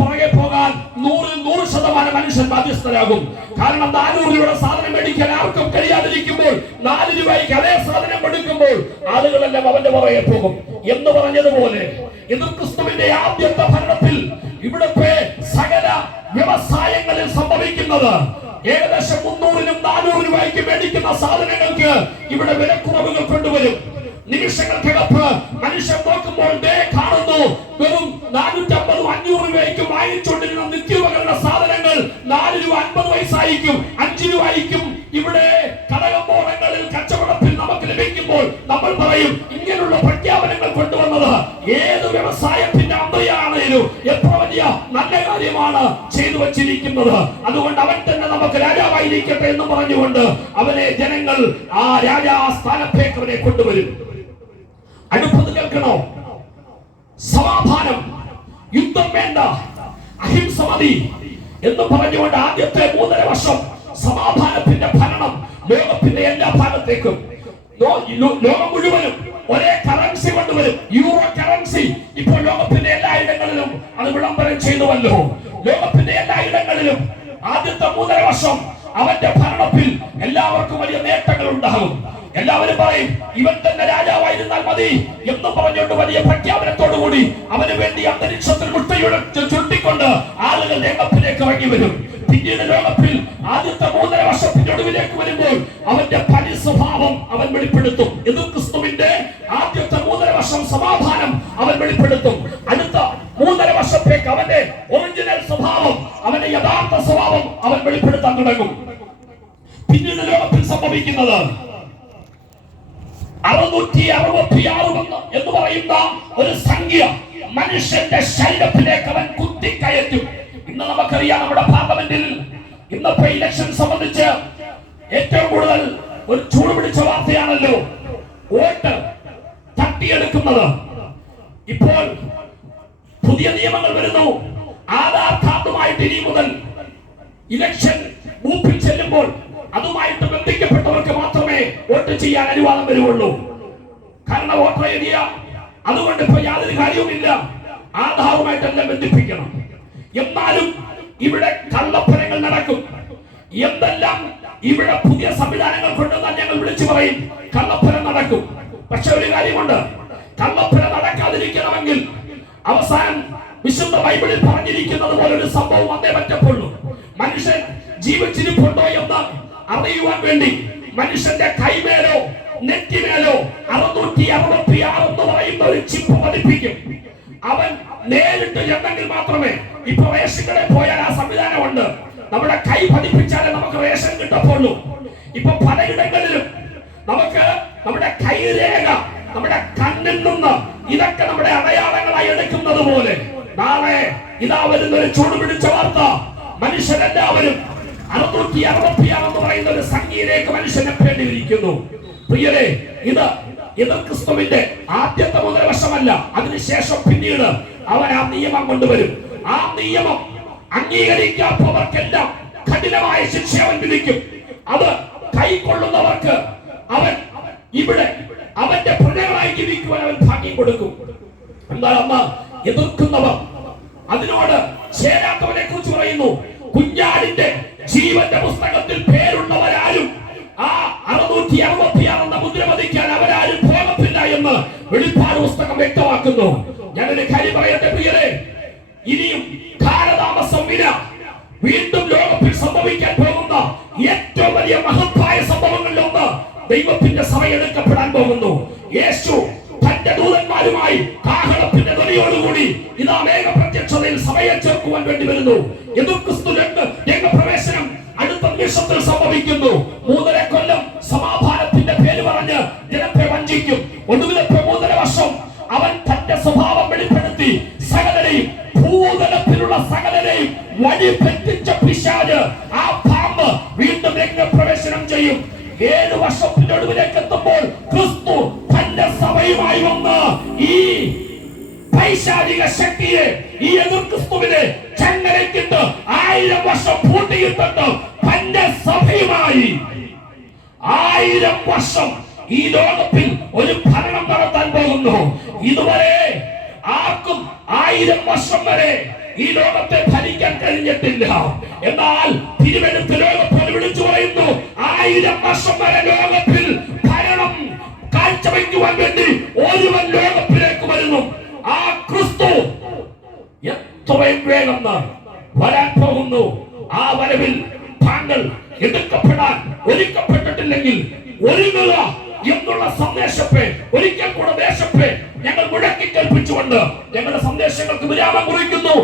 പുറകെ പോകാൻ 100% മനുഷ്യൻ ബാധ്യസ്ഥരാകും. കാരണം 400 രൂപയുടെ സാധനം മേടിക്കാൻ ആർക്കും കഴിയാതിരിക്കുമ്പോൾ 4 രൂപയ്ക്ക് അതേ സാധനം കൊടുക്കുമ്പോൾ ആളുകളെല്ലാം അവന്റെ പുറകെ പോകും എന്ന് പറഞ്ഞതുപോലെ ക്രിസ്തുവിന്റെ ആദ്യത്തെ ഭരണത്തിൽ ഇവിടുത്തെ സകല വ്യവസായങ്ങളിൽ സംഭവിക്കുന്നത് ഏകദേശം 300-നും 400 രൂപയ്ക്ക് മേടിക്കുന്ന സാധനങ്ങൾക്ക് ഇവിടെ വിലക്കുറവുകൾ കൊണ്ടുവരും. നിമിഷങ്ങൾക്കകത്ത് മനുഷ്യൻ നോക്കുമ്പോൾ കാണുന്നു വെറും 450-500 രൂപയ്ക്ക് വാങ്ങിച്ചുകൊണ്ടിരുന്ന നിത്യോപകരണ സാധനങ്ങൾ 4 രൂപ 50 പൈസയ്ക്കും 5 രൂപയ്ക്കും ഇവിടെ കടകമ്പോളങ്ങളിൽ കച്ചവടത്തിൽ നമുക്ക് ലഭിക്കുമ്പോൾ നമ്മൾ പറയും ഇങ്ങനെയുള്ള പ്രഖ്യാപനങ്ങൾ കൊണ്ടുവന്നത് ഏത് വ്യവസായത്തിന്റെ അന്തയാണേലും എത്ര വലിയ നല്ല കാര്യമാണ് ചെയ്തു വച്ചിരിക്കുന്നത്. അതുകൊണ്ട് അവൻ തന്നെ നമുക്ക് രാജാവായിരിക്കട്ടെ എന്ന് പറഞ്ഞുകൊണ്ട് അവനെ ജനങ്ങൾ ആ രാജാസ്ഥാനത്തേക്ക് അവനെ കൊണ്ടുവരും. അടുപ്പത് കേൾക്കണോ? സമാധാനം, യുദ്ധം വേണ്ട, അഹിംസ മതി എന്ന് പറഞ്ഞുകൊണ്ട് ആദ്യത്തെ 3.5 വർഷം സമാധാനത്തിന്റെ ഭരണം ലോകത്തിന്റെ എല്ലാ ഭാഗത്തേക്കും, ലോകം മുഴുവനും ഒരേ കറൻസി കൊണ്ടുവരും. യൂറോ കറൻസി ഇപ്പോൾ ലോകത്തിന്റെ എല്ലായിടങ്ങളിലും അത് വിളംബരം ചെയ്തുവല്ലോ. ലോകത്തിന്റെ എല്ലായിടങ്ങളിലും ആദ്യത്തെ 3.5 വർഷം അവന്റെ ഭരണത്തിൽ എല്ലാവർക്കും വലിയ നേട്ടങ്ങൾ ഉണ്ടാകും. എല്ലാവരും പറയും ഇവൻ തന്നെ രാജാവായിരുന്നാൽ മതി എന്ന് പറഞ്ഞുകൊണ്ട് വലിയ പ്രഖ്യാപനത്തോടുകൂടി അവന് വേണ്ടി അന്തരീക്ഷത്തിൽ മുട്ടയുടെ ചുരുട്ടിക്കൊണ്ട് ആളുകൾ രംഗത്തിലേക്ക് ഇറങ്ങി വരും. പിന്നീട് ലോകത്തിൽ ആദ്യത്തെ 3.5 വർഷത്തിന്റെ ഒടുവിലേക്ക് വരുമ്പോൾ അവന്റെ പരി സ്വഭാവം അവൻ വെളിപ്പെടുത്തും. ക്രിസ്തുവിന്റെ ആദ്യത്തെ 3.5 വർഷം സമാധാനം അവൻ വെളിപ്പെടുത്തും. അടുത്ത 3.5 വർഷത്തേക്ക് അവന്റെ ഒറിജിനൽ സ്വഭാവം, അവന്റെ യഥാർത്ഥ സ്വഭാവം അവൻ വെളിപ്പെടുത്താൻ തുടങ്ങും. പിന്നീട് ലോകത്തിൽ സംഭവിക്കുന്നത് 666 എന്ന് പറയുന്ന ഒരു സംഖ്യ മനുഷ്യന്റെ ശരീരത്തിലേക്ക് അവൻ കുത്തിക്കയറ്റും. ഇന്ന് നമുക്കറിയാം നമ്മുടെ പാർലമെന്റിൽ ഇന്നത്തെ ഇലക്ഷൻ സംബന്ധിച്ച് ഏറ്റവും കൂടുതൽ ഒരു ചൂട് പിടിച്ച വാർത്തയാണല്ലോ വോട്ട് തട്ടിയെടുക്കുന്നത്. ഇപ്പോൾ പുതിയ നിയമങ്ങൾ വരുന്നു. ആധാർ കാർഡുമായിട്ട് ഇനി മുതൽ ഇലക്ഷൻ ബൂത്തിൽ ചെല്ലുമ്പോൾ അതുമായിട്ട് ബന്ധിക്കപ്പെട്ടവർക്ക് മാത്രമേ വോട്ട് ചെയ്യാൻ അനുവാദം വരുള്ളൂ. കാരണം വോട്ടർ ഏരിയ അതുകൊണ്ട് ഇപ്പൊ യാതൊരു കാര്യവുമില്ല, ആധാറുമായിട്ടെല്ലാം ബന്ധിപ്പിക്കണം. എന്നാലും ഇവിടെ കള്ളപ്പനങ്ങൾ നടക്കും. എന്തെല്ലാം ഇവിടെ പുതിയ സംവിധാനങ്ങൾ കൊണ്ടുവന്നാൽ ഞങ്ങൾ വിളിച്ചു പറയും കള്ളപ്പനം നടക്കും. പക്ഷെ ഒരു കാര്യമുണ്ട്, കള്ളപ്പനം നടക്കാതിരിക്കണമെങ്കിൽ അവസാനം വിശുദ്ധ ബൈബിളിൽ പറഞ്ഞിരിക്കുന്നത് പോലെ ഒരു സംഭവം വന്നേ പറ്റത്തുള്ളൂ. മനുഷ്യൻ ജീവിച്ചിരിപ്പുണ്ടോ എന്ന് അറിയുവാൻ വേണ്ടി മനുഷ്യന്റെ കൈമേലോ നെറ്റിമേലോ 666 എന്ന് പറയുന്ന ഒരു ചിപ്പ് പതിപ്പിക്കും. അവൻ നേരിട്ട് ചെന്നെങ്കിൽ മാത്രമേ, ഇപ്പൊ റേഷൻ കടയിൽ പോയാൽ ആ സംവിധാനമുണ്ട്, നമ്മുടെ കൈ പതിപ്പിച്ചാലേ നമുക്ക് റേഷൻ കിട്ടത്തുള്ളൂ. ഇപ്പൊ പലയിടങ്ങളിലും നമുക്ക് നമ്മുടെ കൈരേഖ നമ്മുടെ കണ്ണിൽ നിന്ന് ഇതൊക്കെ നമ്മുടെ അടയാളങ്ങളായി എടുക്കുന്നത് പോലെ നാളെ ഇതാ വരുന്നൊരു ചൂട് പിടിച്ച വാർത്ത. മനുഷ്യരെല്ലാവരും 666 എന്ന് പറയുന്ന ഒരു സംഖ്യയിലേക്ക് മനുഷ്യനെ പേടിയിരിക്കുന്നു. പ്രിയരെ, ഇത് ക്രിസ്തുവിന്റെ ആദ്യത്തെ 3.5 വർഷമല്ല, അതിനുശേഷം പിന്നീട് അവൻ ആ നിയമം കൊണ്ടുവരും. ആ നിയമം അംഗീകരിക്കാത്തവർക്കെല്ലാം കഠിനമായ ശിക്ഷ അവൻ വിധിക്കും. അത് കൈക്കൊള്ളുന്നവർക്ക് അവൻ ഇവിടെ അവന്റെ പ്രജകളായി ജീവിക്കുവാൻ അവൻ ഭാഗ്യം കൊടുക്കും. എന്നാൽ അന്ന് എതിർക്കുന്നവർ, അതിനോട് ചേരാത്തവരെ കുറിച്ച് പറയുന്നു, കുഞ്ഞാടിന്റെ ജീവന്റെ പുസ്തകത്തിൽ പേരുള്ളവരാരും ആ 666 എന്ന മുദ്ര പതിക്കാൻ അവരാരും പോകത്തില്ല എന്ന് വെളിപ്പാട് പുസ്തകം വ്യക്തമാക്കുന്നു. ഞാനൊരു കാര്യം പറയട്ടെ പ്രിയരെ, ഇനിയും കാലതാമസമില്ല. വീണ്ടും ലോകത്തിൽ സംഭവിക്കാൻ പോകുന്ന ഏറ്റവും വലിയ മഹത്തായ സംഭവങ്ങളിലൊന്ന് ദൈവത്തിന്റെ സഭ എടുക്കപ്പെടാൻ പോകുന്നു. യേശു തന്റെ ദൂതന്മാരുമായി കാഹളത്തിന്റെ ധ്വനിയോടുകൂടി ഇതാ മേഘപ്രത്യക്ഷതയിൽ സഭയെ ചേർക്കുവാൻ വേണ്ടി വരുന്നു. ക്രിസ്തു രംഗപ്രവേശനം അടുത്ത നിമിഷത്തിൽ സംഭവിക്കുന്നു. 3.5 കൊല്ലം സമാധാനത്തിന്റെ പേര് പറഞ്ഞ് ജനത്തെ വഞ്ചിക്കും. ഒടുവിലത്തെ 3.5 വർഷം അവൻ തന്റെ സ്വഭാവം വെളിപ്പെടുത്തി സകലരെയും, ഭൂതലത്തിലുള്ള സകലരെയും വഴി തെറ്റിച്ച പിശാച്, ആ പാമ്പ് വീണ്ടും രംഗപ്രവേശനം ചെയ്യും. 7 വർഷത്തിന്റെ ഒടുവിലേക്ക് എത്തുമ്പോൾ ക്രിസ്തു തന്റെ സഭയുമായി വന്ന് ഈ പൈശാചിക ശക്തിയെ, ഈ എതിർ ക്രിസ്തുവിനെ ചങ്ങലയ്ക്കിട്ട് 1000 വർഷം പൂട്ടിയിട്ടുണ്ട്. തന്റെ സഭയുമായി 1000 വർഷം ഈ ലോകത്തിൽ ഒരു ഭരണം നടത്താൻ പോകുന്നു. ഇതുവരെ ആർക്കും 1000 വർഷം വരെ ഈ ലോകത്തെ ഭരിക്കാൻ കഴിഞ്ഞിട്ടില്ല. എന്നാൽ തിരുവെഴുത്ത് ലോകത്തോട് വിളിച്ചു പറയുന്നു, 1000 വർഷം വരെ ലോകത്തിൽ ഭരണം കാഴ്ചവെക്കുവാൻ വേണ്ടി ഒരുവൻ ലോകത്തിലേക്ക് വരുന്നു. ആ ക്രിസ്തു എത്രയും വേഗം വരാൻ പോകുന്നു. ആ വരവിൽ താങ്കൾ എടുക്കപ്പെടാൻ ഒരുക്കപ്പെട്ടിട്ടില്ലെങ്കിൽ ഒരുങ്ങുക എന്നുള്ള സന്ദേശത്തെ ഒരിക്കൽ കൂടെ ദേശത്തെ ഞങ്ങൾ മുഴക്കി കേൾപ്പിച്ചുകൊണ്ട് ഞങ്ങളുടെ സന്ദേശങ്ങൾക്ക് വിരാമം കുറിക്കുന്നു.